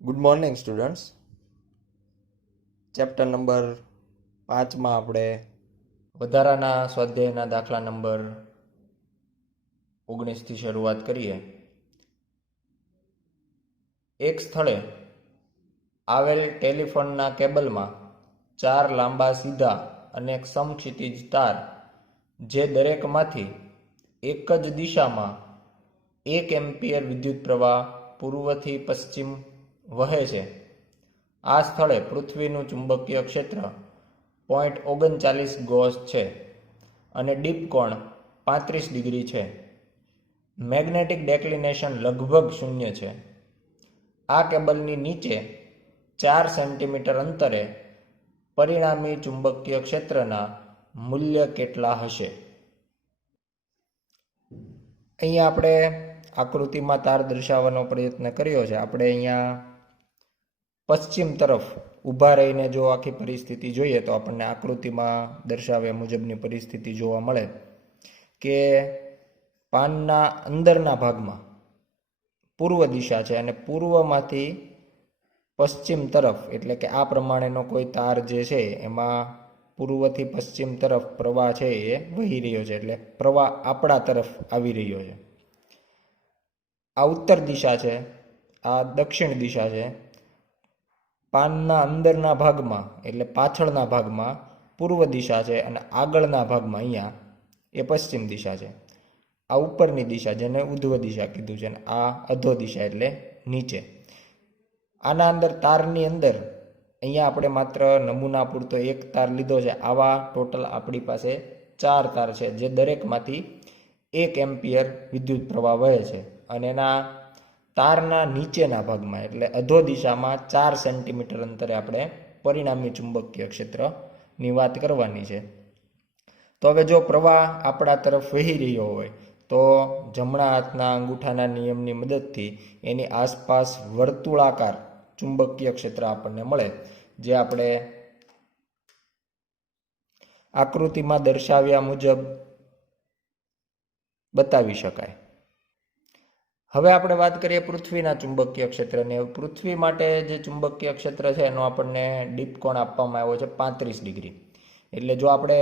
Good morning students. Chapter number 5માં આપણે વધારાના સ્વાધ્યાયના દાખલા નંબર 19થી શરૂઆત કરીએ. એક સ્થળે આવેલ ટેલિફોનના કેબલમાં 4 લાંબા સીધા અને એક સમક્ષિતિજ તાર, જે દરેકમાંથી એક જ દિશામાં 1 એમ્પિયર વિદ્યુત પ્રવાહ પૂર્વથી પશ્ચિમ વહે છે. આ સ્થળે પૃથ્વીનું ચુંબકીય ક્ષેત્ર 0.39 ગોસ છે અને ડીપ કોણ 35 ડિગ્રી છે. મેગ્નેટિક ડેક્લિનેશન લગભગ શૂન્ય છે. આ કેબલની નીચે 4 સેન્ટીમીટર અંતરે પરિણામી ચુંબકીય ક્ષેત્રના મૂલ્ય કેટલા હશે? અહીંયા આપણે આકૃતિમાં તાર દર્શાવવાનો પ્રયત્ન કર્યો છે. આપણે અહીંયા પશ્ચિમ તરફ ઊભા રહીને જો આખી પરિસ્થિતિ જોઈએ તો આપણને આકૃતિમાં દર્શાવ્યા મુજબની પરિસ્થિતિ જોવા મળે કે પાનના અંદરના ભાગમાં પૂર્વ દિશા છે અને પૂર્વમાંથી પશ્ચિમ તરફ, એટલે કે આ પ્રમાણેનો કોઈ તાર જે છે એમાં પૂર્વથી પશ્ચિમ તરફ પ્રવાહ છે એ વહી રહ્યો છે, એટલે પ્રવાહ આપણા તરફ આવી રહ્યો છે. આ ઉત્તર દિશા છે, આ દક્ષિણ દિશા છે. પાનના અંદરના ભાગમાં એટલે પાછળના ભાગમાં પૂર્વ દિશા છે અને આગળના ભાગમાં અહીંયા એ પશ્ચિમ દિશા છે. આ ઉપરની દિશા જેને ઉધ્વ દિશા કીધું છે અને આ અધો દિશા એટલે નીચે. આના અંદર તારની અંદર અહીંયા આપણે માત્ર નમૂના પૂરતો એક તાર લીધો છે. આવા ટોટલ આપણી પાસે 4 તાર છે, જે દરેકમાંથી 1 એમ્પિયર વિદ્યુત પ્રવાહ વહે છે અને એના તારના નીચેના ભાગમાં એટલે અધો દિશામાં 4 સેન્ટીમીટર અંતરે આપણે પરિણામી ચુંબકીય ક્ષેત્રની વાત કરવાની છે. તો હવે જો પ્રવાહ આપણા તરફ વહી રહ્યો હોય તો જમણા હાથના અંગૂઠાના નિયમની મદદથી એની આસપાસ વર્તુળાકાર ચુંબકીય ક્ષેત્ર આપણને મળે, જે આપણે આકૃતિમાં દર્શાવ્યા મુજબ બતાવી શકાય. હવે આપણે વાત કરીએ પૃથ્વીના ચુંબકીય ક્ષેત્રની. પૃથ્વી માટે જે ચુંબકીય ક્ષેત્ર છે એનો આપણને ડીપ કોણ આપવામાં આવ્યો છે 35 ડિગ્રી. એટલે જો આપણે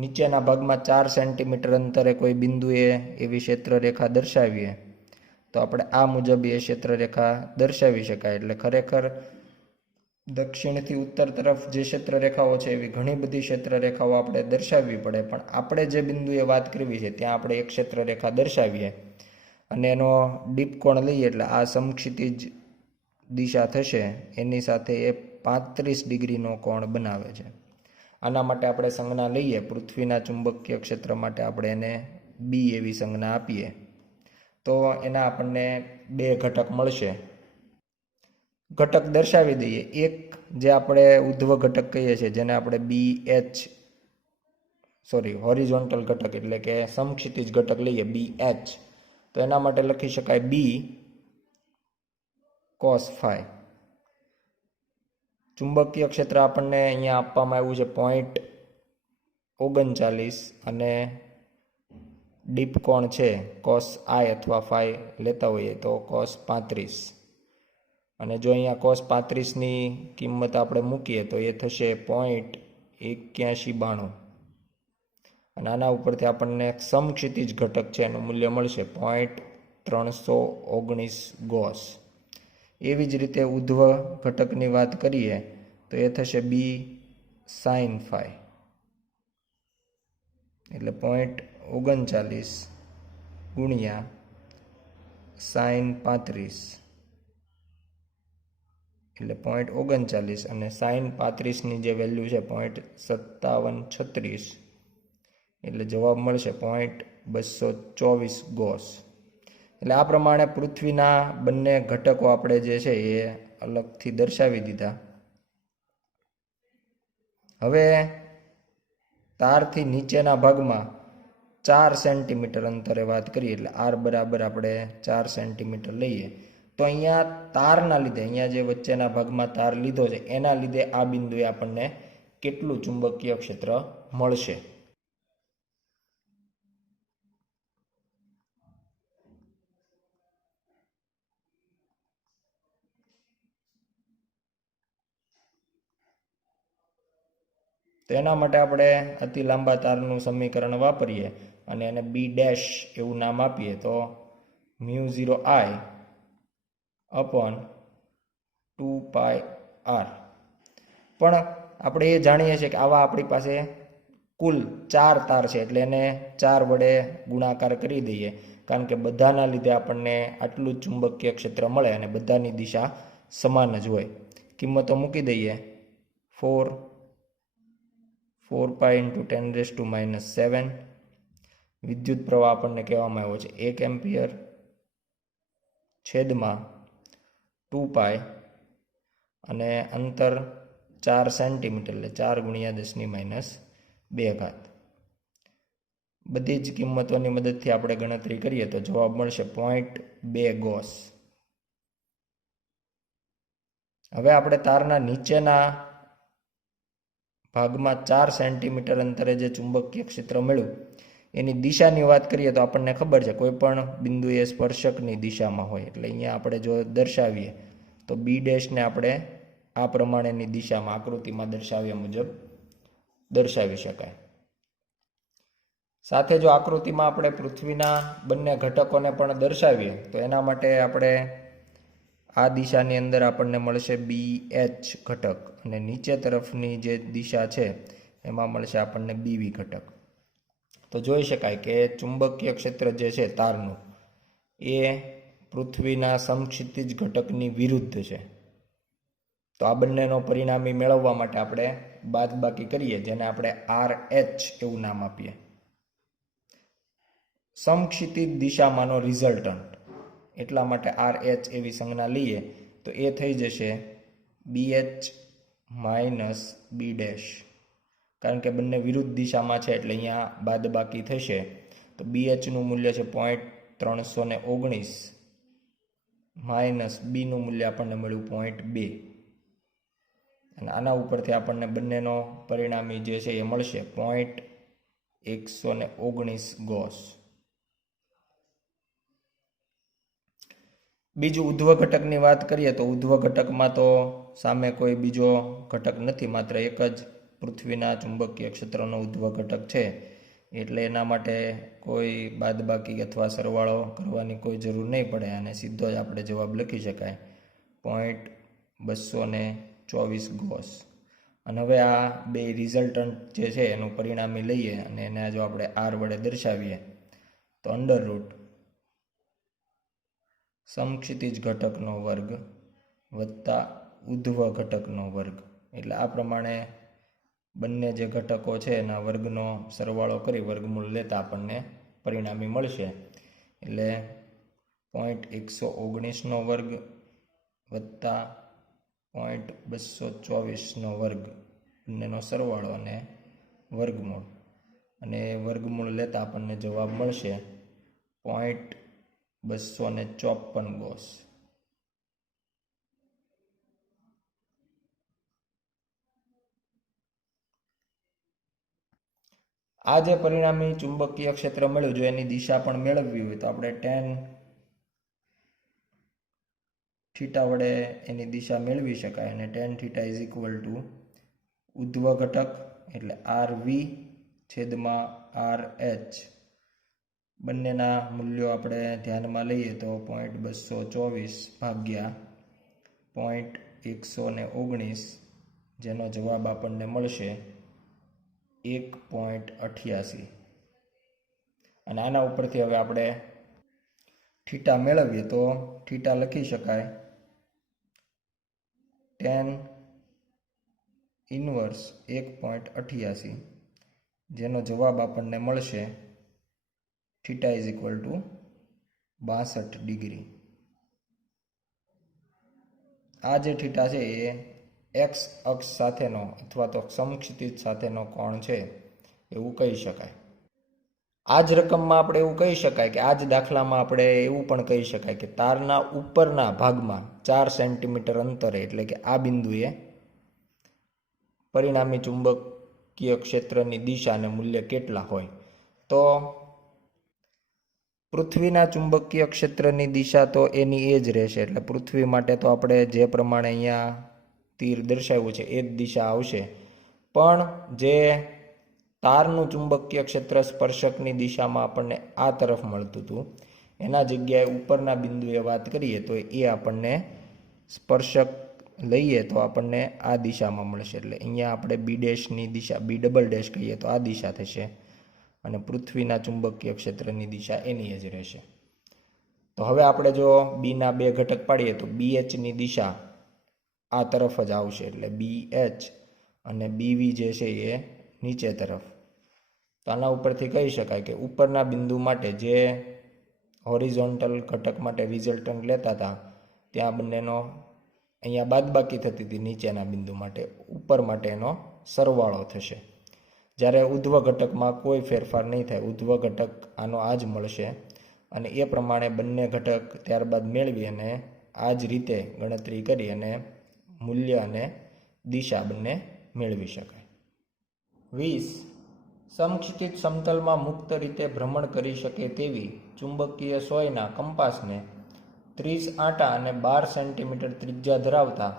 નીચેના ભાગમાં 4 સેન્ટીમીટર અંતરે કોઈ બિંદુએ એવી ક્ષેત્રરેખા દર્શાવીએ તો આપણે આ મુજબ એ ક્ષેત્રરેખા દર્શાવી શકાય. એટલે ખરેખર દક્ષિણથી ઉત્તર તરફ જે ક્ષેત્રરેખાઓ છે એવી ઘણી બધી ક્ષેત્રરેખાઓ આપણે દર્શાવવી પડે, પણ આપણે જે બિંદુએ વાત કરવી છે ત્યાં આપણે એક ક્ષેત્રરેખા દર્શાવીએ અને એનો ડીપ કોણ લઈએ એટલે આ સમક્ષિતિજ દિશા થશે, એની સાથે એ 35 ડિગ્રીનો કોણ બનાવે છે. આના માટે આપણે સંજ્ઞા લઈએ. પૃથ્વીના ચુંબકીય ક્ષેત્ર માટે આપણે એને બી એવી સંજ્ઞા આપીએ તો એના આપણને 2 ઘટક મળશે. ઘટક દર્શાવી દઈએ. એક જે આપણે ઉધ્વ ઘટક કહીએ છીએ, જેને આપણે હોરિઝોન્ટલ ઘટક એટલે કે સમક્ષિતિજ ઘટક લઈએ BH, તો એના માટે લખી શકાય B cos phi. ચુંબકીય ક્ષેત્ર આપણને અહીંયા આપવામાં આવ્યું છે 0.39 અને ડીપ કોણ છે cos I અથવા phi લેતા હોઈએ તો cos 35. અને જો અહીંયા cos 35ની કિંમત આપણે મૂકીએ તો એ થશે 0.8192 અને આના ઉપરથી આપણને સમક્ષિતિજ ઘટક છે એનું મૂલ્ય મળશે 0.319 ગોસ. એવી જ રીતે ઉધ્વ ઘટકની વાત કરીએ તો એ થશે B sin phi, એટલે 0.39 ગુણ્યા sin 35 એટલે 0.39 અને sin 35ની જે વેલ્યુ છે 0.5736, એટલે જવાબ મળશે 0.224 ગોસ. એટલે આ પ્રમાણે પૃથ્વીના બંને ઘટકો આપણે જે છે એ અલગથી દર્શાવી દીધા. હવે તારથી નીચેના ભાગમાં 4 સેન્ટીમીટર અંતરે વાત કરીએ એટલે R બરાબર આપણે 4 સેન્ટીમીટર લઈએ તો અહીંયા તારના લીધે, અહીંયા જે વચ્ચેના ભાગમાં તાર લીધો છે એના લીધે આ બિંદુએ આપણને કેટલું ચુંબકીય ક્ષેત્ર મળશે? તો એના માટે આપણે અતિ લાંબા તારનું સમીકરણ વાપરીએ અને એને બી ડેશ એવું નામ આપીએ તો μ0I અપોન 2πr. પણ આપણે એ જાણીએ છીએ કે આવા આપણી પાસે કુલ 4 તાર છે, એટલે એને 4 વડે ગુણાકાર કરી દઈએ, કારણ કે બધાના લીધે આપણને આટલું જ ચુંબકીય ક્ષેત્ર મળે અને બધાની દિશા સમાન જ હોય. કિંમતો મૂકી દઈએ. 4π × 10⁻⁷. વિદ્યુત પ્રવાહ આપણને કહેવામાં આવ્યો છે 1 એમ્પિયર છેદમાં 2π અને અંતર 4 સેન્ટીમીટર, એટલે 4 × 10⁻². બધી જ કિંમતોની મદદથી આપણે ગણતરી કરીએ તો જવાબ મળશે 0.2 ગોસ. હવે આપણે તારના નીચેના ભાગમાં 4 સેન્ટીમીટર અંતરે જે ચુંબકીય ક્ષેત્ર મળ્યું એની દિશાની વાત કરીએ તો આપણને ખબર છે કોઈ પણ બિંદુએ સ્પર્શકની દિશામાં હોય, એટલે અહીંયા આપણે જો દર્શાવીએ તો બી ડેશને આપણે આ પ્રમાણેની દિશામાં આકૃતિમાં દર્શાવ્યા મુજબ દર્શાવી શકાય. સાથે જો આકૃતિમાં આપણે પૃથ્વીના બંને ઘટકોને પણ દર્શાવીએ તો એના માટે આપણે આ દિશાની અંદર આપણને મળશે BH ઘટક અને નીચે તરફની જે દિશા છે એમાં મળશે આપણને BV ઘટક. તો જોઈ શકાય કે ચુંબકીય ક્ષેત્ર જે છે તારનું એ પૃથ્વીના સમક્ષિતિજ ઘટકની વિરુદ્ધ છે. તો આ બંનેનો પરિણામી મેળવવા માટે આપણે બાદબાકી કરીએ, જેને આપણે RH એવું નામ આપીએ. સમક્ષિતિજ દિશામાંનો રિઝલ્ટન્ટ, એટલા માટે RH એવી સંજ્ઞા લઈએ તો એ થઈ જશે BH માઇનસ બી ડેશ, કારણ કે બંને વિરુદ્ધ દિશામાં છે એટલે અહીંયા બાદબાકી થશે. તો BHનું મૂલ્ય છે 0.319 માઇનસ બીનું મૂલ્ય આપણને મળ્યું 0.2 અને આના ઉપરથી આપણને બંનેનો પરિણામી જે છે એ મળશે 0.119 ગોસ. બીજું ઉધ્વ ઘટકની વાત કરીએ તો ઉધ્વ ઘટકમાં તો સામે કોઈ બીજો ઘટક નથી, માત્ર એક જ પૃથ્વીના ચુંબકીય ક્ષેત્રનો ઉધ્વ ઘટક છે, એટલે એના માટે કોઈ બાદબાકી અથવા સરવાળો કરવાની કોઈ જરૂર નહીં પડે અને સીધો જ આપણે જવાબ લખી શકાય 0.224 ગોસ. અને હવે આ બે રિઝલ્ટન્ટ જે છે એનું પરિણામી લઈએ અને એને જો આપણે R વડે દર્શાવીએ તો અંડર રૂટ સમક્ષિતિજ ઘટકનો વર્ગ વત્તા ઉધ્વ ઘટકનો વર્ગ, એટલે આ પ્રમાણે બંને જે ઘટકો છે એના વર્ગનો સરવાળો કરી વર્ગમૂળ લેતા આપણને પરિણામી મળશે. એટલે 0.119નો વર્ગ વત્તા 0.224નો વર્ગ, બંનેનો સરવાળો અને વર્ગમૂળ, અને વર્ગમૂળ લેતા આપણને જવાબ મળશે 0.254 ગોસ. આ જે પરિણામી ચુંબકીય ક્ષેત્ર મળ્યું, જો એની દિશા પણ મેળવવી હોય તો આપણે tan થીટા વડે એની દિશા મેળવી શકાય. અને tan theta is equal to ઉધ્વ ઘટક એટલે RV છેદમાં RH, બંનેના મૂલ્યો આપણે ધ્યાનમાં લઈએ તો 0.224 ભાગ્યા 0.119, જેનો જવાબ આપણને મળશે 1.88. અને આના ઉપરથી હવે આપણે થીટા મેળવીએ તો થીટા લખી શકાય tan ઇન્વર્સ 1.88, જેનો જવાબ આપણને મળશે theta is equal two 62 degree. આ જે થીટા છે એ એક્સ અક્ષ સાથેનો અથવા તો સમક્ષિતિજ સાથેનો કોણ છે એવું કહી શકાય. આ જ રકમમાં આપણે એવું કહી શકાય કે આ જ દાખલામાં આપણે એવું પણ કહી શકાય કે તારના ઉપરના ભાગમાં 4 સેન્ટીમીટર અંતરે, એટલે કે આ બિંદુએ પરિણામી ચુંબકીય ક્ષેત્રની દિશા અને મૂલ્ય કેટલા હોય. તો પૃથ્વીના ચુંબકીય ક્ષેત્રની દિશા તો એની એ જ રહેશે, એટલે પૃથ્વી માટે તો આપણે જે પ્રમાણે અહીંયા તીર દર્શાવ્યું છે એ જ દિશા આવશે. પણ જે તારનું ચુંબકીય ક્ષેત્ર સ્પર્શકની દિશામાં આપણને આ તરફ મળતું હતું એના જગ્યાએ ઉપરના બિંદુએ વાત કરીએ તો એ આપણને સ્પર્શક લઈએ તો આપણને આ દિશામાં મળશે. એટલે અહીંયા આપણે બી ડેશની દિશા, બી ડબલ ડેશ કહીએ તો આ દિશા થશે અને પૃથ્વીના ચુંબકીય ક્ષેત્રની દિશા એની જ રહેશે. તો હવે આપણે જો બીના બે ઘટક પાડીએ તો બી એચની દિશા આ તરફ જ આવશે. એટલે બી એચ અને બીવી જે છે એ નીચે તરફ. તો આના ઉપરથી કહી શકાય કે ઉપરના બિંદુ માટે જે હોરિઝોન્ટલ ઘટક માટે રિઝલ્ટન્ટ લેતા હતા ત્યાં બંનેનો અહીંયા બાદબાકી થતી હતી નીચેના બિંદુ માટે, ઉપર માટે એનો સરવાળો થશે. જ્યારે ઉધ્વ ઘટકમાં કોઈ ફેરફાર નહીં થાય, ઉધ્વ ઘટક આનો આ જ મળશે અને એ પ્રમાણે બંને ઘટક ત્યારબાદ મેળવી અને આ જ રીતે ગણતરી કરી અને મૂલ્ય અને દિશા બંને મેળવી શકાય. 20. સમક્ષિતિજ સમતલમાં મુક્ત રીતે ભ્રમણ કરી શકે તેવી ચુંબકીય સોયના કંપાસને 30 આંટા અને 12 સેન્ટીમીટર ત્રિજ્યા ધરાવતા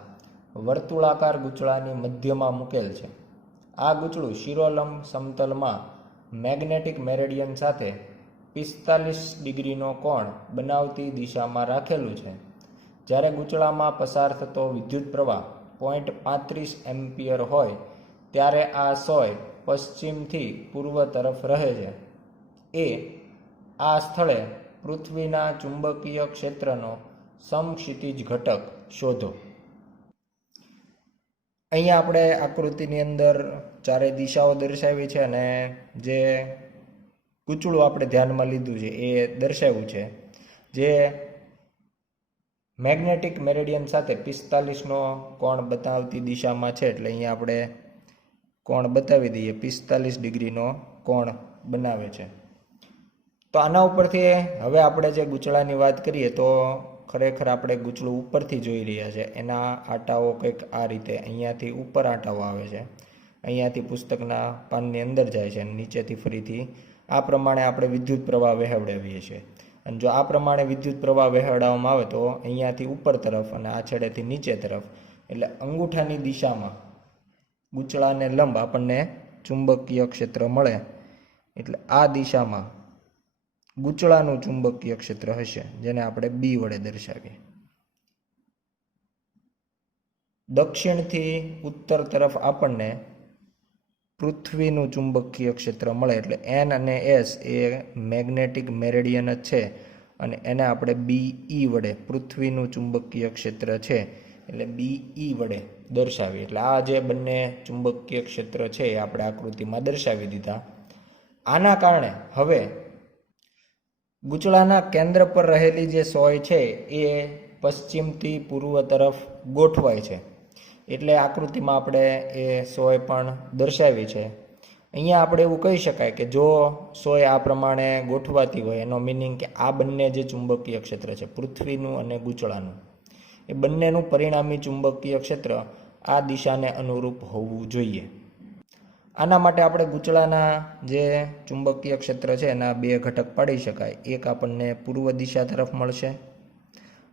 વર્તુળાકાર ગૂંચળાની મધ્યમાં મૂકેલ છે. આ ગૂંચળું શિરોલંબ સમતલમાં મેગ્નેટિક મેરેડિયન સાથે 45 ડિગ્રીનો કોણ બનાવતી દિશામાં રાખેલું છે. જ્યારે ગૂંચળામાં પસાર થતો વિદ્યુત પ્રવાહ 0.35 એમ્પિયર હોય ત્યારે આ સોય પશ્ચિમથી પૂર્વ તરફ રહે છે. આ સ્થળે પૃથ્વીના ચુંબકીય ક્ષેત્રનો સમક્ષિતિજ ઘટક શોધો. અહીંયા આપણે આકૃતિની અંદર ચારેય દિશાઓ દર્શાવી છે અને જે ગૂંચળું આપણે ધ્યાનમાં લીધું છે એ દર્શાવ્યું છે જે મેગ્નેટિક મેરેડિયન સાથે 45નો કોણ બતાવતી દિશામાં છે. એટલે અહીંયા આપણે કોણ બતાવી દઈએ, 45 ડિગ્રીનો કોણ બનાવે છે. તો આના ઉપરથી હવે આપણે જે ગૂંચળાની વાત કરીએ તો ખરેખર આપણે ગૂંચળું ઉપરથી જોઈ રહ્યા છે. એના આંટાઓ કંઈક આ રીતે અહીંયાથી ઉપર આંટાઓ આવે છે, અહીંયાથી પુસ્તકના પાનની અંદર જાય છે અને નીચેથી ફરીથી આ પ્રમાણે આપણે વિદ્યુત પ્રવાહ વહેવડાવીએ છીએ. અને જો આ પ્રમાણે વિદ્યુત પ્રવાહ વહેવડાવવામાં આવે તો અહીંયાથી ઉપર તરફ અને આ છેડેથી નીચે તરફ, એટલે અંગૂઠાની દિશામાં ગૂંચળાને લંબ આપણને ચુંબકીય ક્ષેત્ર મળે. એટલે આ દિશામાં ગૂંચળાનું ચુંબકીય ક્ષેત્ર હશે, જેને આપણે બી વડે દર્શાવીએ. દક્ષિણથી ઉત્તર તરફ આપણને પૃથ્વીનું ચુંબકીય ક્ષેત્ર મળે. એટલે એન અને એસ એ મેગ્નેટિક મેરેડિયન જ છે અને એને આપણે BE વડે, પૃથ્વીનું ચુંબકીય ક્ષેત્ર છે એટલે BE વડે દર્શાવીએ. એટલે આ જે બંને ચુંબકીય ક્ષેત્ર છે એ આપણે આકૃતિમાં દર્શાવી દીધા. આના કારણે હવે ગૂંચળાના કેન્દ્ર પર રહેલી જે સોય છે એ પશ્ચિમથી પૂર્વ તરફ ગોઠવાય છે. એટલે આકૃતિમાં આપણે એ સોય પણ દર્શાવી છે. અહીંયા આપણે એવું કહી શકાય કે જો સોય આ પ્રમાણે ગોઠવાતી હોય એનો મિનિંગ કે આ બંને જે ચુંબકીય ક્ષેત્ર છે પૃથ્વીનું અને ગૂંચળાનું, એ બંનેનું પરિણામી ચુંબકીય ક્ષેત્ર આ દિશાને અનુરૂપ હોવું જોઈએ. આના માટે આપણે ગૂંચળાના જે ચુંબકીય ક્ષેત્ર છે એના બે ઘટક પાડી શકાય. એક આપણને પૂર્વ દિશા તરફ મળશે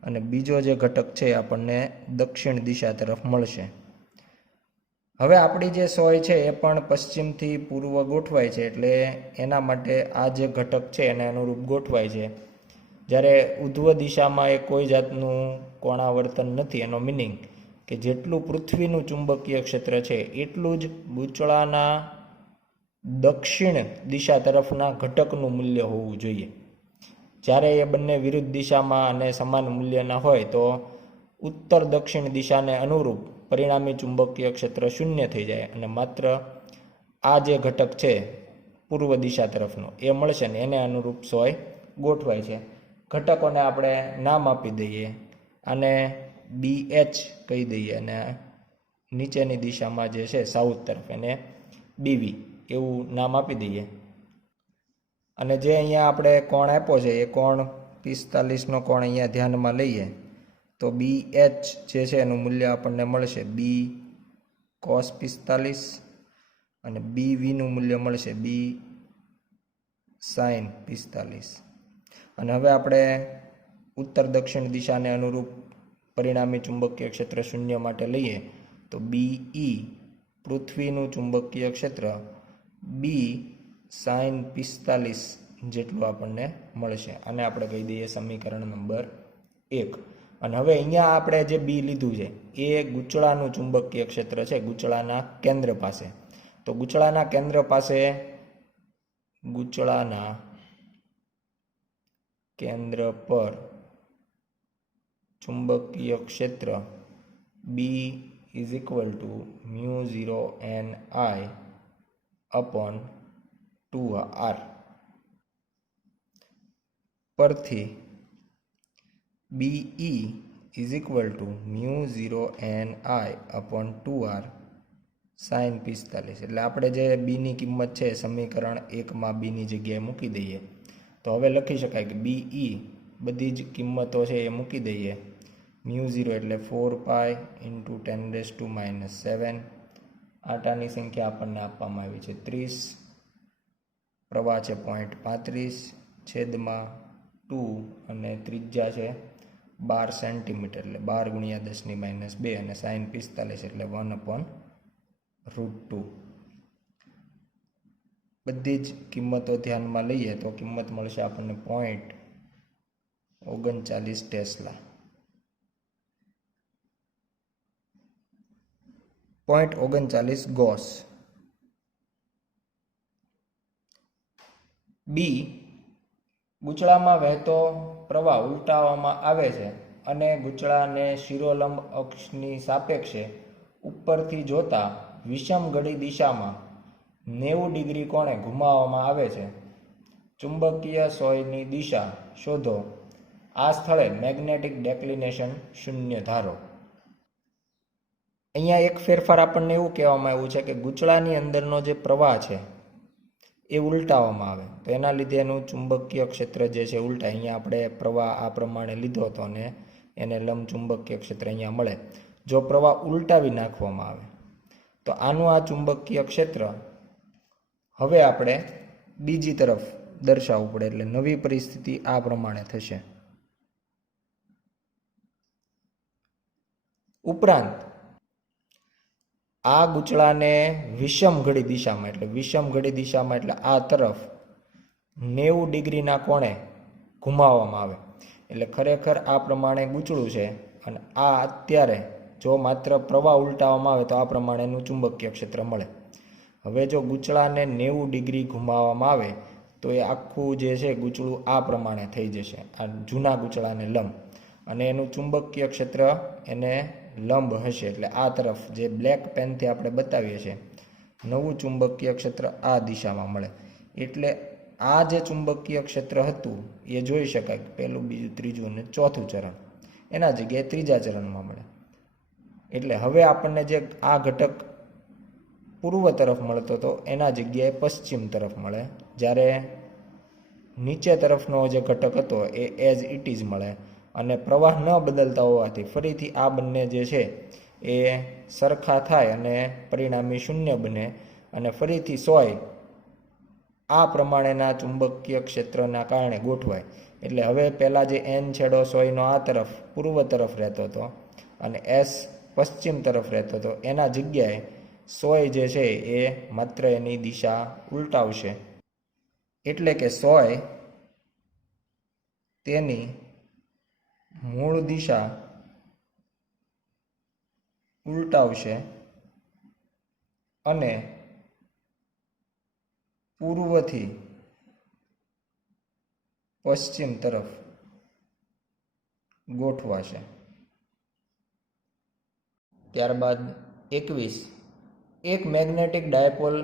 અને બીજો જે ઘટક છે આપણને દક્ષિણ દિશા તરફ મળશે. હવે આપણી જે સોય છે એ પણ પશ્ચિમથી પૂર્વ ગોઠવાય છે. એટલે એના માટે આ જે ઘટક છે એને અનુરૂપ ગોઠવાય છે. જ્યારે ઉધ્વ દિશામાં એ કોઈ જાતનું કોણાવર્તન નથી. એનો મિનિંગ કે જેટલું પૃથ્વીનું ચુંબકીય ક્ષેત્ર છે એટલું જ ગૂંચળાના દક્ષિણ દિશા તરફના ઘટકનું મૂલ્ય હોવું જોઈએ. જ્યારે એ બંને વિરુદ્ધ દિશામાં અને સમાન મૂલ્યના હોય તો ઉત્તર દક્ષિણ દિશાને અનુરૂપ પરિણામી ચુંબકીય ક્ષેત્ર શૂન્ય થઈ જાય અને માત્ર આ જે ઘટક છે પૂર્વ દિશા તરફનો એ મળશે ને એને અનુરૂપ સોય ગોઠવાય છે. ઘટકોને આપણે નામ આપી દઈએ, આને BH કહી દઈએ અને નીચેની દિશામાં જે છે સાઉથ તરફ એને BV એવું નામ આપી દઈએ. અને જે અહીંયા આપણે કોણ આપ્યો છે એ કોણ 45નો કોણ અહીંયા ધ્યાનમાં લઈએ તો BH જે છે એનું મૂલ્ય આપણને મળશે B cos 45 અને BVનું મૂલ્ય મળશે B sin 45. અને હવે આપણે ઉત્તર દક્ષિણ દિશાને અનુરૂપ પરિણામી ચુંબકીય ક્ષેત્ર શૂન્ય માટે લઈએ તો BE પૃથ્વીનું ચુંબકીય ક્ષેત્ર બી સાઇન 45 જેટલું આપણને મળશે. આને આપણે કહી દઈએ સમીકરણ નંબર 1. અને હવે અહીંયા આપણે જે બી લીધું છે એ ગૂંચળાનું ચુંબકીય ક્ષેત્ર છે, ગૂંચળાના કેન્દ્ર પાસે. તો ગૂંચળાના કેન્દ્ર પાસે ગૂંચળાના કેન્દ્ર પર ચુંબકીય ક્ષેત્ર B is equal to μ0 ni upon 2r પરથી BE is equal to μ0 ni upon 2r sine 45. એટલે આપણે જે બીની કિંમત છે સમીકરણ 1માં બીની જગ્યાએ મૂકી દઈએ. તો હવે લખી શકાય કે BE બધી જ કિંમતો છે એ મૂકી દઈએ. μ0 એટલે 4 પાઈ ઇન્ટુ 10⁻⁻7. આટાની સંખ્યા આપણને આપવામાં આવી છે 30. પ્રવાહ છે 0.35 છેદમાં 2 અને ત્રિજ્યા છે 12 સેન્ટીમીટર એટલે 12 × 10⁻². અને સાઇન 45 એટલે 1/√2. બધી જ કિંમતો ધ્યાનમાં લઈએ તો કિંમત મળશે આપણને 0.39 ટેસ્લા. 0.39 ગોસ. બી ગૂંચળામાં વહેતો પ્રવાહ ઉલટાવવામાં આવે છે અને ગૂંચળાને શિરોલંબ અક્ષની સાપેક્ષે ઉપરથી જોતા વિષમ ઘડી દિશામાં 90 ડિગ્રી કોણે ઘુમાવવામાં આવે છે. ચુંબકીય સોયની દિશા શોધો. આ સ્થળે મેગ્નેટિક ડેક્લિનેશન 0 ધારો. અહીંયા એક ફેરફાર આપણને એવું કહેવામાં આવ્યું છે કે ગૂંચળાની અંદરનો જે પ્રવાહ છે એ ઉલટાવવામાં આવે તો એના લીધે એનું ચુંબકીય ક્ષેત્ર જે છે ઉલટાય. અહીંયા આપણે પ્રવાહ આ પ્રમાણે લીધો હતો અને એને લંબ ચુંબકીય ક્ષેત્ર અહીંયા મળે. જો પ્રવાહ ઉલટાવી નાખવામાં આવે તો આનું આ ચુંબકીય ક્ષેત્ર હવે આપણે બીજી તરફ દર્શાવવું પડે. એટલે નવી પરિસ્થિતિ આ પ્રમાણે થશે. ઉપરાંત આ ગૂંચળાને વિષમ ઘડી દિશામાં એટલે આ તરફ 90 ડિગ્રીના કોણે ઘુમાવવામાં આવે. એટલે ખરેખર આ પ્રમાણે ગૂંચળું છે અને આ અત્યારે જો માત્ર પ્રવાહ ઉલટાવવામાં આવે તો આ પ્રમાણેનું ચુંબકીય ક્ષેત્ર મળે. હવે જો ગૂંચળાને 90 ડિગ્રી ઘુમાવવામાં આવે તો એ આખું જે છે ગૂંચળું આ પ્રમાણે થઈ જશે, આ જૂના ગૂંચળાને લંબ, અને એનું ચુંબકીય ક્ષેત્ર એને લંબ હશે. એટલે આ તરફ જે બ્લેક પેનથી આપણે બતાવીએ છીએ નવું ચુંબકીય ક્ષેત્ર આ દિશામાં મળે. એટલે આ જે ચુંબકીય ક્ષેત્ર હતું એ જોઈ શકાય કે પહેલું, બીજું, ત્રીજું અને ચોથું ચરણ એના જગ્યાએ ત્રીજા ચરણમાં મળે. એટલે હવે આપણને જે આ ઘટક પૂર્વ તરફ મળતો હતો એના જગ્યાએ પશ્ચિમ તરફ મળે, જ્યારે નીચે તરફનો જે ઘટક હતો એ એઝ ઇટ ઇઝ મળે. અને પ્રવાહ ન બદલતા હોવાથી ફરીથી આ બંને જે છે એ સરખા થાય અને પરિણામી 0 બને અને ફરીથી સોય આ પ્રમાણેના ચુંબકીય ક્ષેત્રના કારણે ગોઠવાય. એટલે હવે પહેલાં જે એન છેડો સોયનો આ તરફ પૂર્વ તરફ રહેતો હતો અને એસ પશ્ચિમ તરફ રહેતો હતો એના જગ્યાએ સોય જે છે એ માત્ર એની દિશા ઉલટાવશે. એટલે કે સોય તેની મૂળ દિશા ઉલટાવશે અને પૂર્વથી પશ્ચિમ તરફ ગોઠવાશે. ત્યારબાદ 21. એક મેગ્નેટિક ડાયપોલ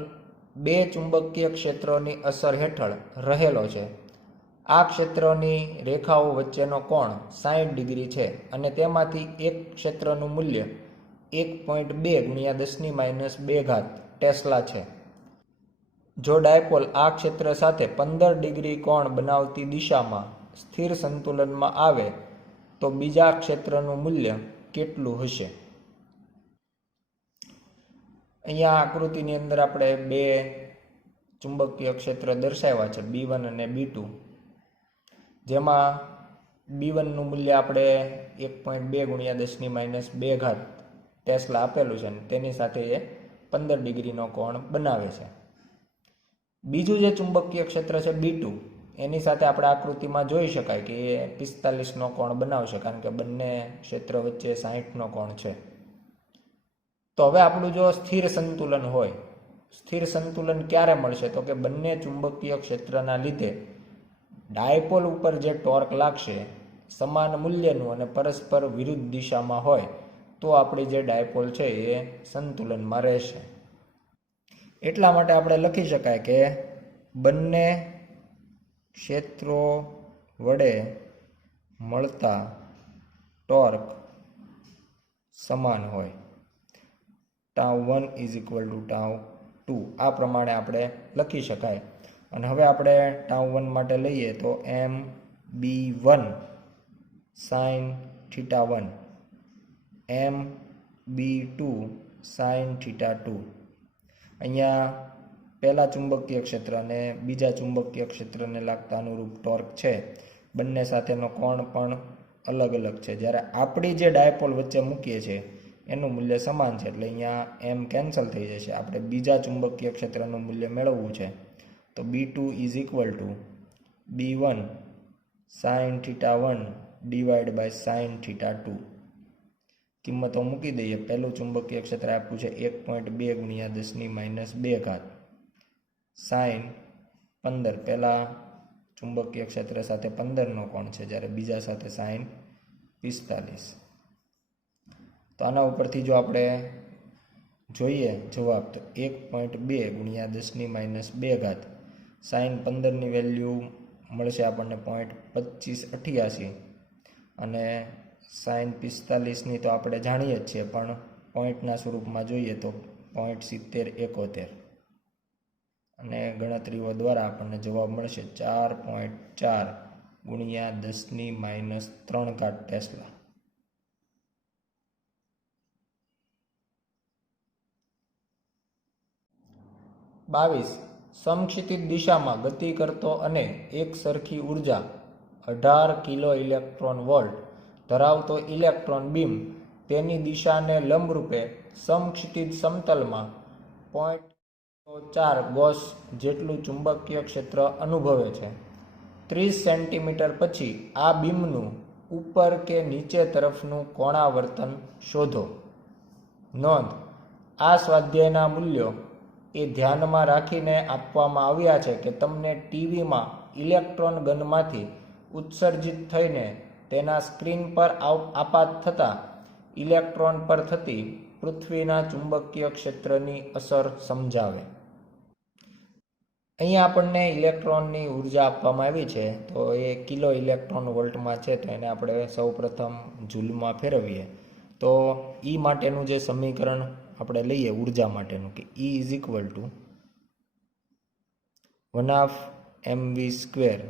બે ચુંબકીય ક્ષેત્રોની અસર હેઠળ રહેલો છે. આ ક્ષેત્રોની રેખાઓ વચ્ચેનો કોણ 60 ડિગ્રી છે અને તેમાંથી એક ક્ષેત્રનું મૂલ્ય 1.2 × 10⁻² ટેસ્લા છે. જો ડાયપોલ આ ક્ષેત્ર સાથે 15 ડિગ્રી કોણ બનાવતી દિશામાં સ્થિર સંતુલનમાં આવે તો બીજા ક્ષેત્રનું મૂલ્ય કેટલું હશે? અહીંયા આકૃતિની અંદર આપણે બે ચુંબકીય ક્ષેત્ર દર્શાવ્યા છે, B1 અને B2, જેમાં B1 નું મૂલ્ય આપણે 1.2 × 10⁻² ટેસ્લા આપેલું છે અને તેની સાથે એ 15 ડિગ્રીનો કોણ બનાવે છે. બીજું જે ચુંબકીય ક્ષેત્ર છે B2, એની સાથે આપણે આકૃતિમાં જોઈ શકાય કે એ 45નો કોણ બનાવશે, કારણ કે બંને ક્ષેત્ર વચ્ચે 60નો કોણ છે. તો હવે આપણું જો સ્થિર સંતુલન હોય, સ્થિર સંતુલન ક્યારે મળશે? તો કે બંને ચુંબકીય ક્ષેત્રના લીધે ડાયપોલ ઉપર જે ટોર્ક લાગશે સમાન મૂલ્યનું અને પરસ્પર વિરુદ્ધ દિશામાં હોય તો આપણી જે ડાયપોલ છે એ સંતુલનમાં રહેશે. એટલા માટે આપણે લખી શકાય કે બંને ક્ષેત્રો વડે મળતા ટોર્ક સમાન હોય. τ1 = τ2 આ પ્રમાણે આપણે લખી શકાય. અને હવે આપણે τ1 માટે લઈએ તો mb1 sin θ1 mb2 sin θ2. અહીંયા પહેલા ચુંબકીય ક્ષેત્ર અને બીજા ચુંબકીય ક્ષેત્રને લાગતા અનુરૂપ ટોર્ક છે, બંને સાથેનો કોણ પણ અલગ અલગ છે. જ્યારે આપણી જે ડાયપોલ વચ્ચે મૂકીએ છીએ એનું મૂલ્ય સમાન છે, એટલે અહીંયા એમ કેન્સલ થઈ જશે. આપણે બીજા ચુંબકીય ક્ષેત્રનું મૂલ્ય મેળવવું છે તો B2 = B1 sin θ1 / sin θ2. કિંમતો મૂકી દઈએ. પહેલું ચુંબકીય ક્ષેત્ર આપ્યું છે 1.2 × 10⁻², સાઇન 15. પહેલા ચુંબકીય ક્ષેત્ર સાથે 15નો કોણ છે, જ્યારે બીજા સાથે સાઇન 45. તો આના ઉપરથી જો આપણે જોઈએ જવાબ તો 1.2 × 10⁻², સાઇન 15ની વેલ્યુ મળશે આપણને 0.2588 અને સાઇન 45ની તો આપણે જાણીએ જ છીએ, પણ પોઈન્ટના સ્વરૂપમાં જોઈએ તો 0.7071 અને ગણતરીઓ દ્વારા આપણને જવાબ મળશે 4.4 × 10⁻³ ટેસ્લા. સમક્ષિતિજ દિશામાં ગતિ કરતો અને એક સરખી ઉર્જા 18 કિલો ઇલેક્ટ્રોન વોલ્ટ ધરાવતો ઇલેક્ટ્રોન બીમ તેની દિશાને લંબરૂપે સમક્ષિતિજ સમતલમાં 0.4 ગોસ જેટલું ચુંબકીય ક્ષેત્ર અનુભવે છે. 30 સેન્ટીમીટર પછી આ બીમનું ઉપર કે નીચે તરફનું કોણાવર્તન શોધો. નોંધ: આ સ્વાધ્યાયના મૂલ્યો એ ધ્યાનમાં રાખીને આપવામાં આવ્યા છે કે તમને ટીવીમાં ઇલેક્ટ્રોન ગનમાંથી ઉત્સર્જિત થઈને તેના સ્ક્રીન પર આપાત થતા ઇલેક્ટ્રોન પર થતી પૃથ્વીના ચુંબકીય ક્ષેત્રની અસર સમજાવે. અહીંયા આપણને ઇલેક્ટ્રોનની ઉર્જા આપવામાં આવી છે, તો એ કિલો ઇલેક્ટ્રોન વોલ્ટમાં છે, તો એને આપણે સૌપ્રથમ જૂલમાં ફેરવીએ તો E માટેનું જે સમીકરણ આપણે લઈએ ઉર્જા માટેનું કે E = 1/mv²,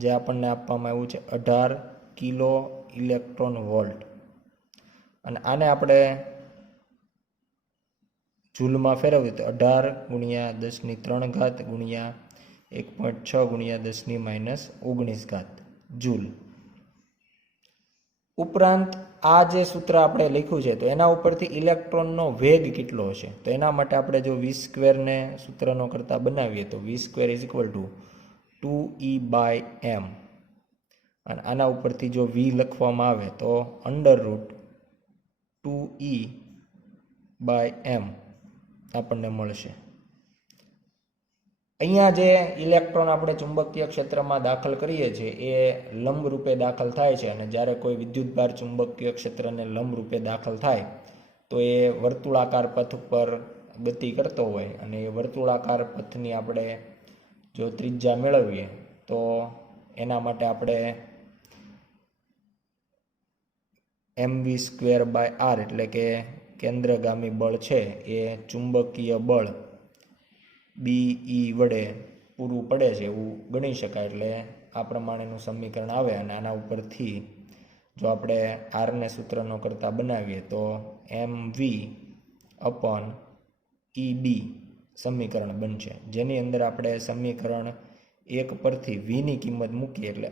જે આપણને આપવામાં આવ્યું છે 18 કિલો ઇલેક્ટ્રોન વોલ્ટ. અને આને આપણે જૂલમાં ફેરવીએ તો 18 × 10⁻³ × 1.6 × 10⁻19 જૂલ. ઉપરાંત આ જે સૂત્ર આપણે લખ્યું છે તો એના ઉપરથી ઇલેક્ટ્રોનનો વેગ કેટલો હશે, તો એના માટે આપણે જો v² ને સૂત્રનો કરતા બનાવીએ તો v² = 2E/m અને આના ઉપરથી જો v લખવામાં આવે તો √2E/m આપણને મળશે. અહીંયા જે ઇલેક્ટ્રોન આપણે ચુંબકીય ક્ષેત્રમાં દાખલ કરીએ છીએ એ લંબ રૂપે દાખલ થાય છે, અને જ્યારે કોઈ વિદ્યુતભાર ચુંબકીય ક્ષેત્રને લંબ રૂપે દાખલ થાય તો એ વર્તુળાકાર પથ પર ગતિ કરતો હોય, અને એ વર્તુળાકાર પથની આપણે જો ત્રિજ્યા મેળવીએ તો એના માટે આપણે mv²/r એટલે કે કેન્દ્રગામી બળ છે એ ચુંબકીય બળ BE વડે પૂરું પડે છે એવું ગણી શકાય. એટલે આ પ્રમાણેનું સમીકરણ આવે અને આના ઉપરથી જો આપણે આરને સૂત્રનો કરતા બનાવીએ તો mv/EB સમીકરણ બનશે, જેની અંદર આપણે સમીકરણ 1 પરથી વીની કિંમત મૂકીએ એટલે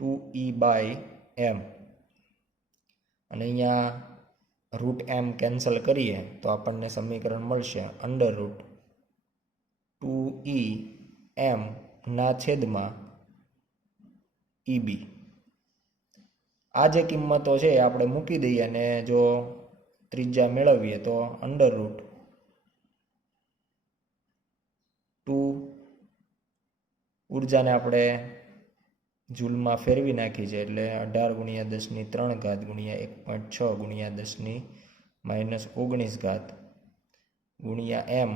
√2E/m અને અહીંયા રૂટ એમ કેન્સલ કરીએ તો આપણને સમીકરણ મળશે અંડર રૂટ 2e m ના છેદમાં EB. આ જે કિંમતો છે એ આપણે મૂકી દઈએ અને જો ત્રિજ્યા મેળવીએ તો અંડર રૂટ 2 ઉર્જાને આપણે જૂલમાં ફેરવી નાખી છે એટલે 18 ગુણ્યા 10 ની 3 ઘાત ગુણ્યા 1.6 ગુણ્યા 10 ની -19 ઘાત ગુણ્યા એમ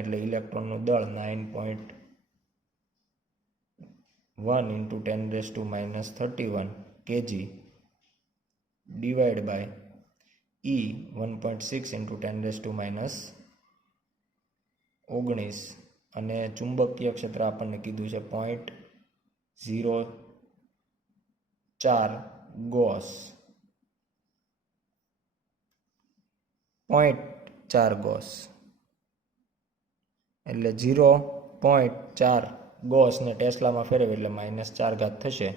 એટલે ઇલેક્ટ્રોનનું દળ 9.1 into 10⁻31 kg divide by E 1.6 into 10⁻19 અને ચુંબકીય ક્ષેત્ર આપણને કીધું છે 0.04 ગોસ 0.4 ગોસ એટલે 0.4 ગોસ ને ટેસ્લામાં ફેરવે એટલે -4 ઘાત થશે.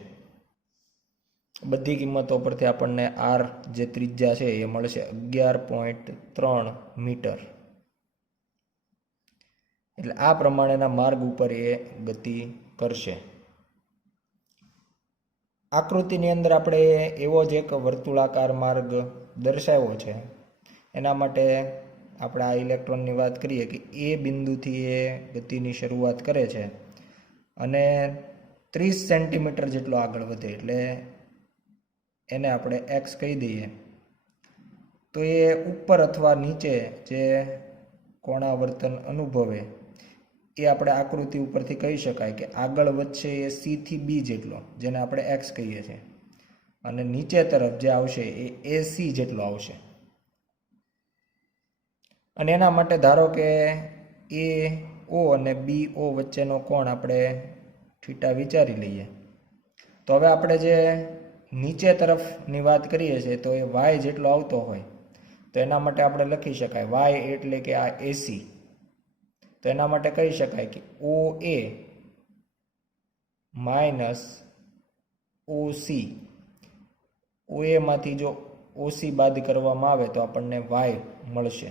બધી કિંમતો પરથી આપણને આર જે ત્રિજ્યા છે એ મળશે 11.3 મીટર. એટલે આ પ્રમાણેના માર્ગ ઉપર એ ગતિ કરશે. આકૃતિની અંદર આપણે એવો જ એક વર્તુળાકાર માર્ગ દર્શાવ્યો છે. એના માટે આપણે આ ઇલેક્ટ્રોનની વાત કરીએ કે એ બિંદુથી એ ગતિની શરૂઆત કરે છે અને 30 સેન્ટીમીટર જેટલો આગળ વધે એટલે એને આપણે એક્સ કહી દઈએ. તો એ ઉપર અથવા નીચે જે કોણાવર્તન અનુભવે એ આપણે આકૃતિ ઉપરથી કહી શકાય કે આગળ વધશે એ સી થી બી જેટલો, જેને આપણે એક્સ કહીએ છીએ, અને નીચે તરફ જે આવશે એ એસી જેટલો આવશે. અને એના માટે ધારો કે એ ઓ અને બી ઓ વચ્ચેનો કોણ આપણે થીટા વિચારી લઈએ. તો હવે આપણે જે નીચે તરફની વાત કરીએ છીએ તો એ વાય જેટલો આવતો હોય તો એના માટે આપણે લખી શકાય વાય એટલે કે આ એસી. તો એના માટે કહી શકાય કે ઓ એ માઇનસ ઓસી. ઓ એમાંથી જો ઓસી બાદ કરવામાં આવે તો આપણને વાય મળશે.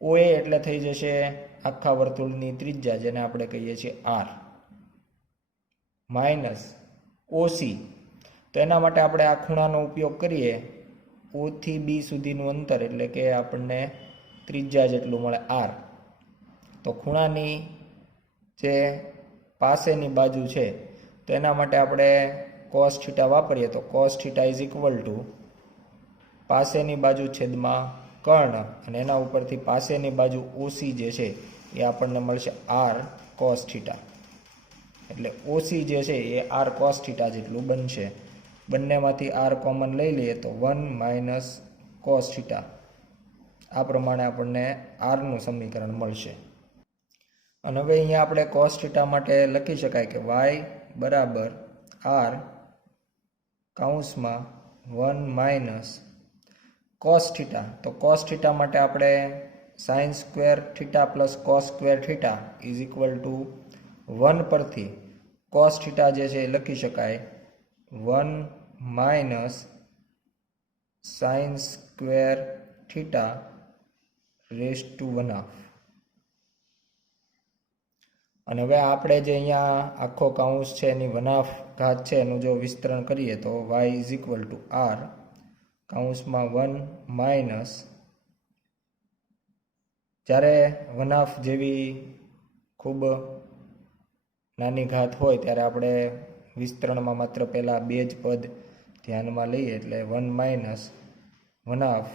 ઓ એ એટલે થઈ જશે આખા વર્તુળની ત્રિજ્યા, જેને આપણે કહીએ છીએ આર, માઇનસ ઓસી. તો એના માટે આપણે આ ખૂણાનો ઉપયોગ કરીએ. ઓ થી બી સુધીનું અંતર એટલે કે આપણને ત્રિજ્યા જેટલું મળે આર. તો ખૂણાની જે પાસેની બાજુ છે તો એના માટે આપણે કોસ થીટા વાપરીએ તો cos theta is equal two પાસેની બાજુ છેદમાં કર્ણ, અને એના ઉપરથી પાસેની બાજુ ઓસી જે છે એ આપણને મળશે આર કોસ થીટા. એટલે ઓસી જે છે એ આર કોસ થીટા જેટલું બનશે. બંનેમાંથી આર કોમન લઈ લઈએ તો 1 માઇનસ કોસ થીટા. આ પ્રમાણે આપણને આરનું સમીકરણ મળશે. અને હવે અહીંયા આપણે કોસ થીટા માટે લખી શકાય કે વાય બરાબર આર કૌંસમાં 1 માઇનસ કોસ થીટા. તો કોસ થીટા માટે આપણે sign square theta plus cos square theta is equal two 1 પરથી કોસ થીટા જે છે એ લખી શકાય 1 minus sine square theta raise to 1/2. અને હવે આપણે જે અહીંયા આખો કૌંસ છે એની 1/2 ઘાત છે એનું જો વિસ્તરણ કરીએ તો y is equal to R કૌંસમાં 1 માઇનસ, જ્યારે 1/2 જેવી ખૂબ નાની ઘાત હોય ત્યારે આપણે વિસ્તરણમાં માત્ર પહેલાં બે જ પદ ધ્યાનમાં લઈએ એટલે 1 માઇનસ 1/2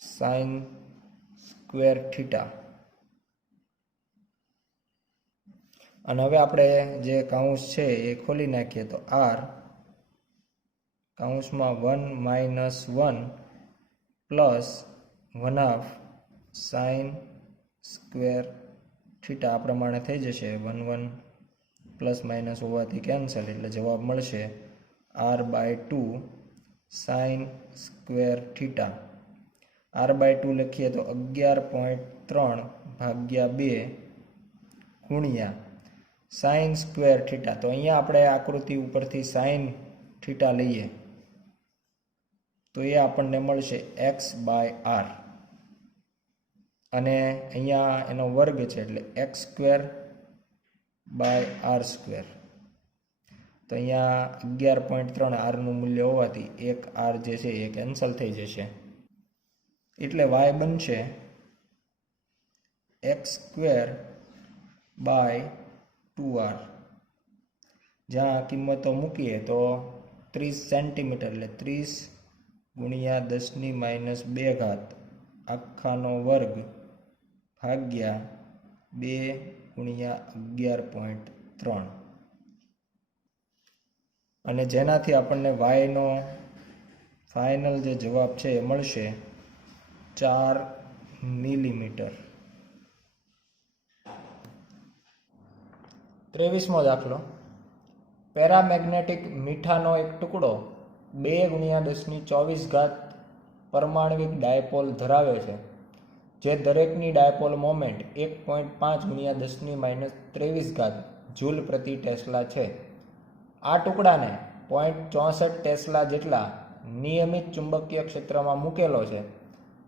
સાઇન સ્ક્વેર થીટા. અને હવે આપણે જે કૌંસ છે એ ખોલી નાખીએ તો આર કૌંસમાં 1 minus 1 plus 1/2 sign square theta. આ પ્રમાણે થઈ જશે. 1 પ્લસ માઇનસ હોવાથી કેન્સલ એટલે જવાબ મળશે r/2 sign square theta. r/2 લખીએ તો 11.3 ભાગ્યા 2 ગુણ્યા સાઇન સ્ક્વેર થીટા. તો અહીંયા આપણે આકૃતિ ઉપરથી સાઇન થીટા લઈએ તો તો એ આપણને મળશે x/r, અને અહીંયા એનો વર્ગ છે એટલે x²/r². તો અહીંયા 11.3 આરનું મૂલ્ય હોવાથી એક આર જે છે એ કેન્સલ થઈ જશે, એટલે y બનશે x²/2r. જ્યાં કિંમતો મૂકીએ તો 30 સેન્ટીમીટર એટલે 30 × 10⁻²² આખાનો વર્ગ ભાગ્યા 2 × 11.3, અને જેનાથી આપણને વાયનો ફાઇનલ જે જવાબ છે એ મળશે 4 મિલીમીટર. 23મો દાખલો. પેરામેગ્નેટિક મીઠાનો એક ટુકડો 2 × 10⁻²² પરમાણવિક ડાયપોલ ધરાવે છે, જે દરેકની ડાયપોલ મોમેન્ટ 1.5 × 10⁻23² જૂલ પ્રતિ ટેસ્લા છે. આ ટુકડાને 0.64 ટેસ્લા જેટલા નિયમિત ચુંબકીય ક્ષેત્રમાં મૂકેલો છે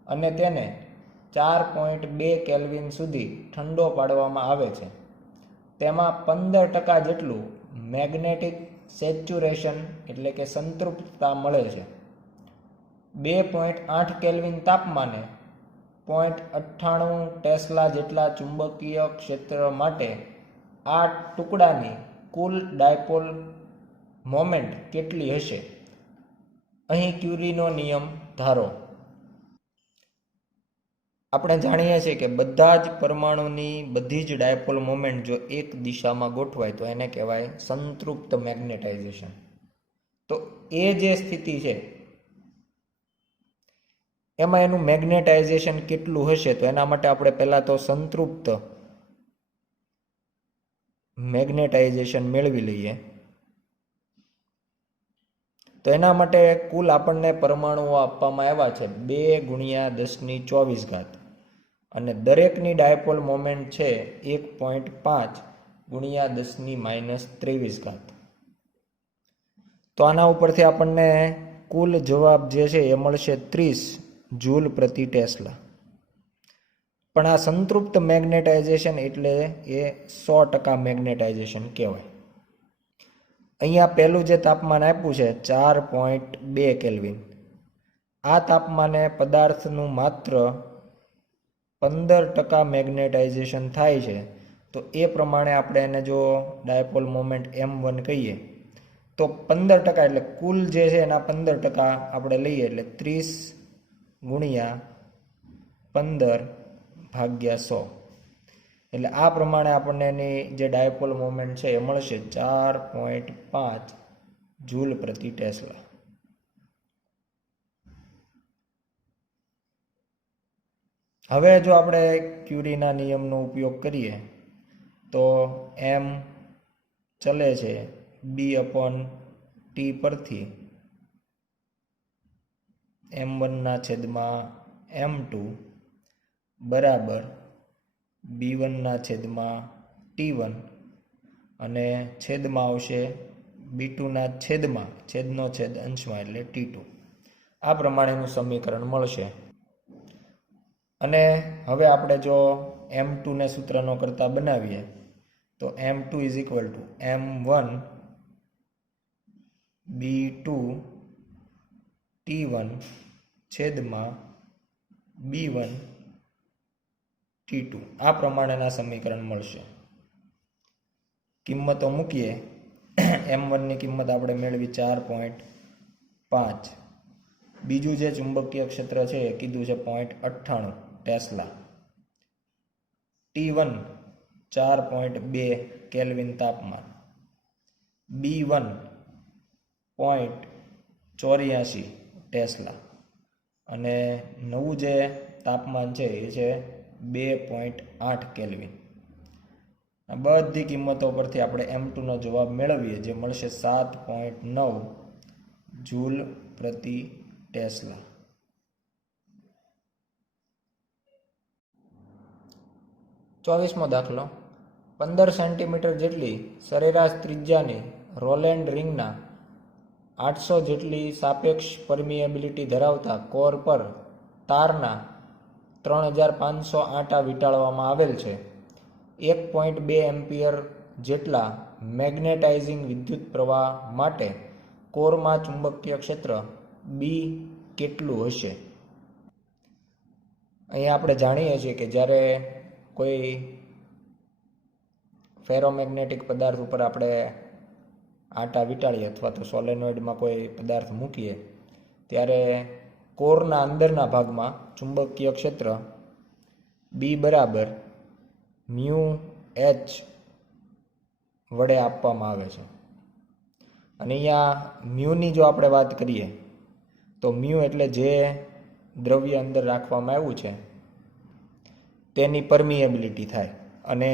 અને તેને 4.2 કેલ્વિન સુધી ઠંડો પાડવામાં આવે છે. તેમાં 15% જેટલું મેગ્નેટિક સેચ્યુરેશન એટલે કે સંતૃપ્તતા મળે છે. 2.8 કેલ્વિન તાપમાને 0.98 ટેસ્લા જેટલા ચુંબકીય ક્ષેત્ર માટે આ ટુકડાની કુલ ડાયપોલ મોમેન્ટ કેટલી હશે? અહીં ક્યુરીનો નિયમ ધારો. આપણે જાણીએ છીએ કે બધા જ પરમાણુની બધી જ ડાયપોલ મોમેન્ટ જો એક દિશામાં ગોઠવાય તો એને કહેવાય સંતૃપ્ત મેગ્નેટાઇઝેશન. તો એ જે સ્થિતિ છે એમાં એનું મેગ્નેટાઇઝેશન કેટલું હશે? તો એના માટે આપણે પહેલાં તો સંતૃપ્ત મેગ્નેટાઇઝેશન મેળવી લઈએ. તો એના માટે કુલ આપણને પરમાણુઓ આપવામાં આવ્યા છે 2 × 10⁻²², અને દરેકની ડાયપોલ મોમેન્ટ છે 1.5 × 10⁻23². તો આના ઉપરથી આપણને કુલ જવાબ જે છે એ મળશે 30 જૂલ પ્રતિ ટેસ્લા. પણ આ સંતૃપ્ત મેગ્નેટાઇઝેશન એટલે એ 100% મેગ્નેટાઇઝેશન કહેવાય. અહીંયા પહેલું જે તાપમાન આપ્યું છે 4.2 કેલ્વિન, આ તાપમાને પદાર્થનું માત્ર 15% મેગ્નેટાઇઝેશન થાય છે. તો એ પ્રમાણે આપણે એને જો ડાયપોલ મોમેન્ટ m1 કહીએ તો 15% એટલે કુલ જે છે એના 15% આપણે લઈએ એટલે 30 × 15/100. એટલે આ પ્રમાણે આપણને એની જે ડાયપોલ મોમેન્ટ છે એ મળશે 4.5 જૂલ પ્રતિ ટેસ્લા. હવે જો આપણે ક્યુરીના નિયમનો ઉપયોગ કરીએ તો m ચલે છે B/T પરથી m1/m2 બરાબર B1/T1 અને છેદમાં આવશે B2/છેદનો છેદ અંશમાં એટલે T2. આ પ્રમાણેનું સમીકરણ મળશે. અને હવે આપણે જો m2 ને સૂત્રનો કરતા બનાવીએ તો m2 = m1 B2T1 છેદમાં B1T2. આ પ્રમાણેના સમીકરણ મળશે. કિંમતો મૂકીએ. m1 ની કિંમત આપણે મેળવી 4.5. બીજું જે ચુંબકીય ક્ષેત્ર છે એ કીધું છે 0.98 ટેસ્લા. T1 4.2 કેલ્વિન તાપમાન. B1 0.84 tesla. અને નવું જે તાપમાન છે એ છે 2.8 કેલ્વિન. આ બધી કિંમતો પરથી આપણે m2 નો જવાબ મેળવીએ જે મળશે 7.9 જૂલ પ્રતિ ટેસ્લા. ચોવીસમો દાખલો. 15 સેન્ટીમીટર જેટલી સરેરાશ ત્રિજ્યાની રોલેન્ડ રિંગના 800 જેટલી સાપેક્ષ પરમિએબિલિટી ધરાવતા કોર પર તારના 3500 આંટા વીંટાળવામાં આવેલ છે. 1.2 એમ્પિયર જેટલા મેગ્નેટાઇઝિંગ વિદ્યુત પ્રવાહ માટે કોરમાં ચુંબકીય ક્ષેત્ર બી કેટલું હશે? અહીંયા આપણે જાણીએ છીએ કે જ્યારે કોઈ ફેરોમેગ્નેટિક પદાર્થ ઉપર આપણે આંટા વીંટાળીએ અથવા તો સોલેનોઇડમાં કોઈ પદાર્થ મૂકીએ ત્યારે કોરના અંદરના ભાગમાં ચુંબકીય ક્ષેત્ર બી બરાબર મ્યુ એચ વડે આપવામાં આવે છે. અને અહીંયા મ્યુની જો આપણે વાત કરીએ તો મ્યુ એટલે જે દ્રવ્ય અંદર રાખવામાં આવ્યું છે તેની પરમિએબિલિટી થાય, અને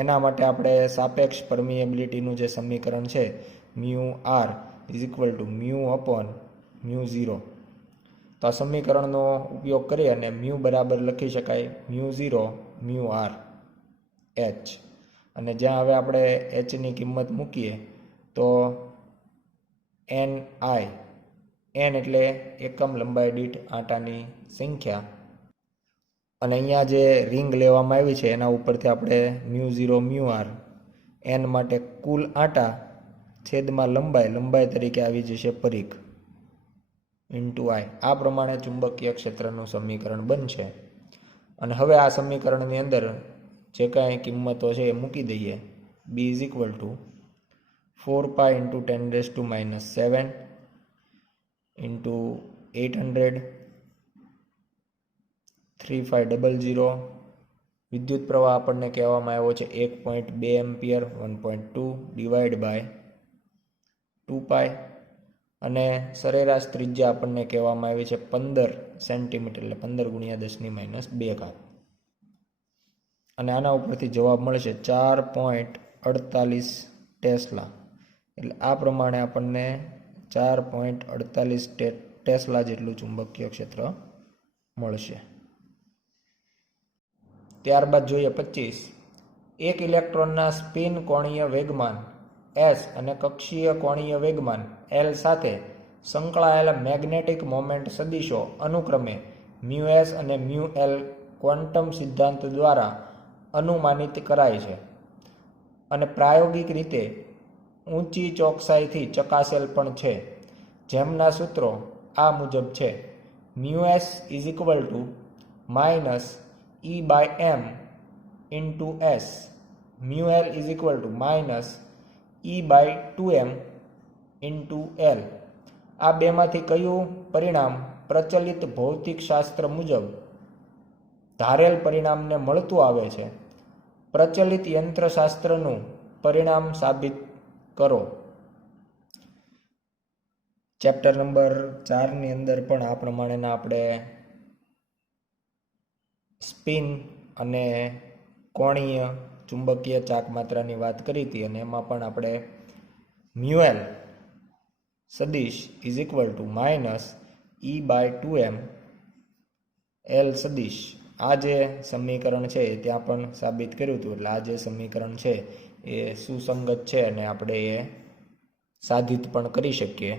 એના માટે આપણે સાપેક્ષ પરમિએબિલિટીનું જે સમીકરણ છે mu R is equal to mu upon mu 0. તો આ સમીકરણનો ઉપયોગ કરી અને મ્યુ બરાબર લખી શકાય મ્યુ 0 મ્યુ આર એચ. અને જ્યાં હવે આપણે એચની કિંમત મૂકીએ તો એન આઈ, એન એટલે એકમ લંબાઈ દીઠ આંટાની સંખ્યા, અને અહીંયા જે રિંગ લેવામાં આવી છે એના ઉપરથી આપણે મ્યુ 0 મ્યુ આર એન માટે કુલ આંટા છેદમાં લંબાઈ તરીકે આવી જશે પરિઘ ઇન્ટુ આઈ. આ પ્રમાણે ચુંબકીય ક્ષેત્રનું સમીકરણ બનશે. અને હવે આ સમીકરણની અંદર જે કાંઈ કિંમતો છે એ મૂકી દઈએ. B is equal to 4 pi into 10⁻⁷ into 800 3500. વિદ્યુત પ્રવાહ આપણને કહેવામાં આવ્યો છે 1.2 એમ્પિયર 1.2 ડિવાઈડ બાય 2 પાઈ, અને સરેરાશ ત્રિજ્યા આપણને કહેવામાં આવી છે 15 સેન્ટીમીટર એટલે 15 × 10⁻². અને આના ઉપરથી જવાબ મળશે 4.48 ટેસ્લા. એટલે આ પ્રમાણે આપણને 4.48 ટેસ્લા જેટલું ચુંબકીય ક્ષેત્ર મળશે. ત્યારબાદ જોઈએ 25. એક ઇલેક્ટ્રોનના સ્પિન કોણીય વેગમાન એસ અને કક્ષીય કોણીય વેગમાન એલ સાથે સંકળાયેલા મેગ્નેટિક મોમેન્ટ સદિશો અનુક્રમે મ્યુ એસ અને મ્યુ એલ ક્વોન્ટમ સિદ્ધાંત દ્વારા અનુમાનિત કરાય છે અને પ્રાયોગિક રીતે ઊંચી ચોકસાઈથી ચકાસેલ પણ છે, જેમના સૂત્રો આ મુજબ છે. Mu S is equal two minus E/m into S, mu L is equal two minus E/2m into L. આ બેમાંથી કયું પરિણામ પ્રચલિત ભૌતિકશાસ્ત્ર મુજબ ધારેલ પરિણામને મળતું આવે છે? પ્રચલિત યંત્રશાસ્ત્રનું પરિણામ સાબિત કરો. ચેપ્ટર નંબર 4ની અંદર પણ આ પ્રમાણેના આપણે સ્પિન અને કોણીય ચુંબકીય ચાકમાત્રાની વાત કરી હતી, અને એમાં પણ આપણે મ્યુએલ સદિશ is equal two minus E/2m L સદિશ, આ જે સમીકરણ છે એ ત્યાં પણ સાબિત કર્યું હતું. એટલે આ જે સમીકરણ છે એ સુસંગત છે અને આપણે એ સાધિત પણ કરી શકીએ.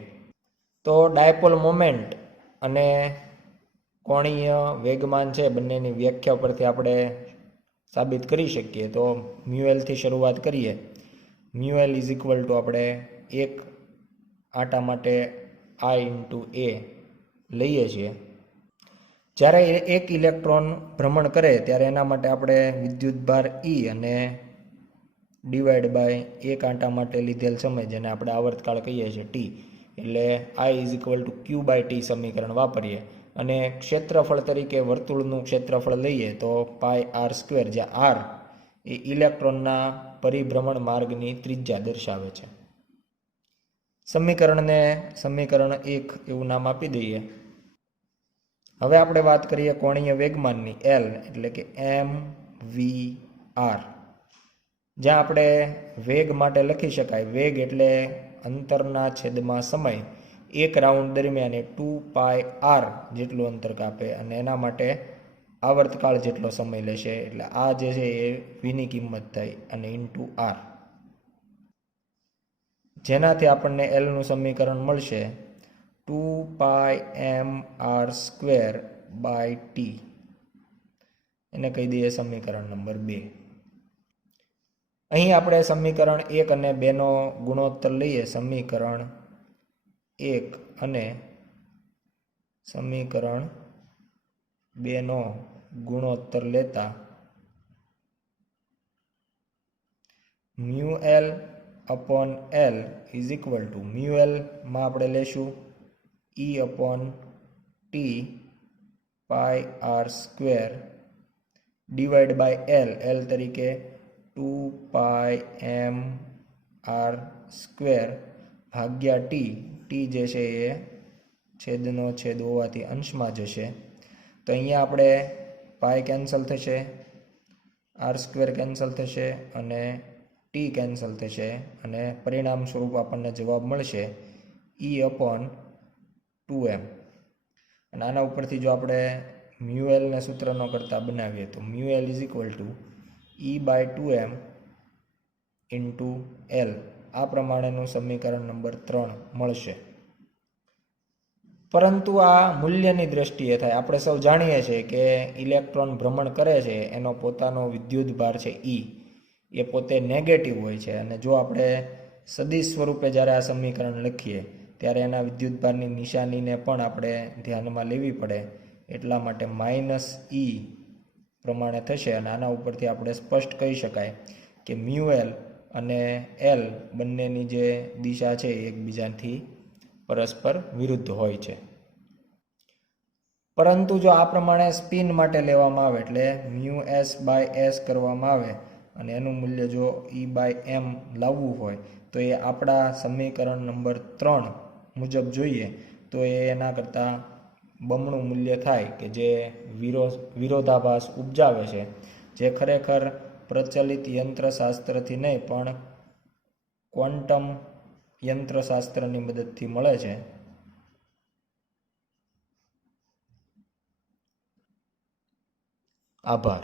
તો ડાયપોલ મોમેન્ટ અને કોણીય વેગમાન છે બંનેની વ્યાખ્યા પરથી આપણે સાબિત કરી શકીએ. તો મ્યુએલથી શરૂઆત કરીએ. મ્યુએલ ઇઝ ઇક્વલ ટુ આપણે એક આંટા માટે આઈ ઇન્ટુ એ લઈએ છીએ. જ્યારે એક ઇલેક્ટ્રોન ભ્રમણ કરે ત્યારે એના માટે આપણે વિદ્યુતભાર E અને ડિવાઈડ બાય એક આંટા માટે લીધેલ સમય, જેને આપણે આવર્તકાળ કહીએ છીએ T, એટલે I is equal two Q/T સમીકરણ વાપરીએ. અને ક્ષેત્રફળ તરીકે વર્તુળનું ક્ષેત્રફળ લઈએ તો πr², જ્યાં r એ ઇલેક્ટ્રોનના પરિભ્રમણ માર્ગની ત્રિજ્યા દર્શાવે છે. સમીકરણને સમીકરણ 1 એવું નામ આપી દઈએ. હવે આપણે વાત કરીએ કોણીય વેગમાનની L એટલે કે mvr, જ્યાં આપણે વેગ માટે લખી શકાય વેગ એટલે અંતરના છેદમાં સમય. એક રાઉન્ડ દરમિયાન 2πr જેટલું અંતર કાપે અને એના માટે આવર્તકાળ જેટલો સમય લેશે. એટલે આ જે છે એ વીની કિંમત થાય અને ઇન્ટુ આર. જેનાથી આપણને એલનું સમીકરણ મળશે 2πmr² એને કહી દઈએ સમીકરણ નંબર 2. અહીં આપણે સમીકરણ 1 અને 2 નો ગુણોત્તર લઈએ. સમીકરણ 1 અને સમીકરણ 2 નો ગુણોત્તર લેતા μL upon L is equal to μL માં આપણે લેશું E/T πr² divide by L તરીકે 2πmr² ભાગ્યા T જે છે એ છેદનો છેદ હોવાથી અંશમાં જશે. તો અહીંયા આપણે પાઈ કેન્સલ થશે, r² કેન્સલ થશે અને t કેન્સલ થશે અને પરિણામ સ્વરૂપ આપણને જવાબ મળશે E/2m. અને આના ઉપરથી જો આપણે μL ને સૂત્રનો કરતા બનાવીએ તો μL is equal two E/2m into L. આ પ્રમાણેનું સમીકરણ નંબર 3 મળશે. પરંતુ આ મૂલ્યની દ્રષ્ટિએ થાય. આપણે સૌ જાણીએ છીએ કે ઇલેક્ટ્રોન ભ્રમણ કરે છે એનો પોતાનો વિદ્યુત ભાર છે E, એ પોતે નેગેટિવ હોય છે. અને જો આપણે સદિશ સ્વરૂપે જ્યારે આ સમીકરણ લખીએ ત્યારે એના વિદ્યુતભારની નિશાનીને પણ આપણે ધ્યાનમાં લેવી પડે. એટલા માટે -E પ્રમાણે થશે. અને આના ઉપરથી આપણે સ્પષ્ટ કહી શકાય કે μL અને L બંનેની જે દિશા છે એ એકબીજાથી પરસ્પર વિરુદ્ધ હોય છે. પરંતુ જો આ પ્રમાણે સ્પિન માટે લેવામાં આવે એટલે μs/s કરવામાં આવે અને એનું મૂલ્ય જો E/m લાવવું હોય તો એ આપણા સમીકરણ નંબર 3 મુજબ જોઈએ તો એ એના કરતાં બમણું મૂલ્ય થાય કે જે વિરોધાભાસ ઉપજાવે છે, જે ખરેખર પ્રચલિત યંત્રશાસ્ત્રથી નહીં પણ ક્વોન્ટમ યંત્રશાસ્ત્રની મદદથી મળે છે. આભાર.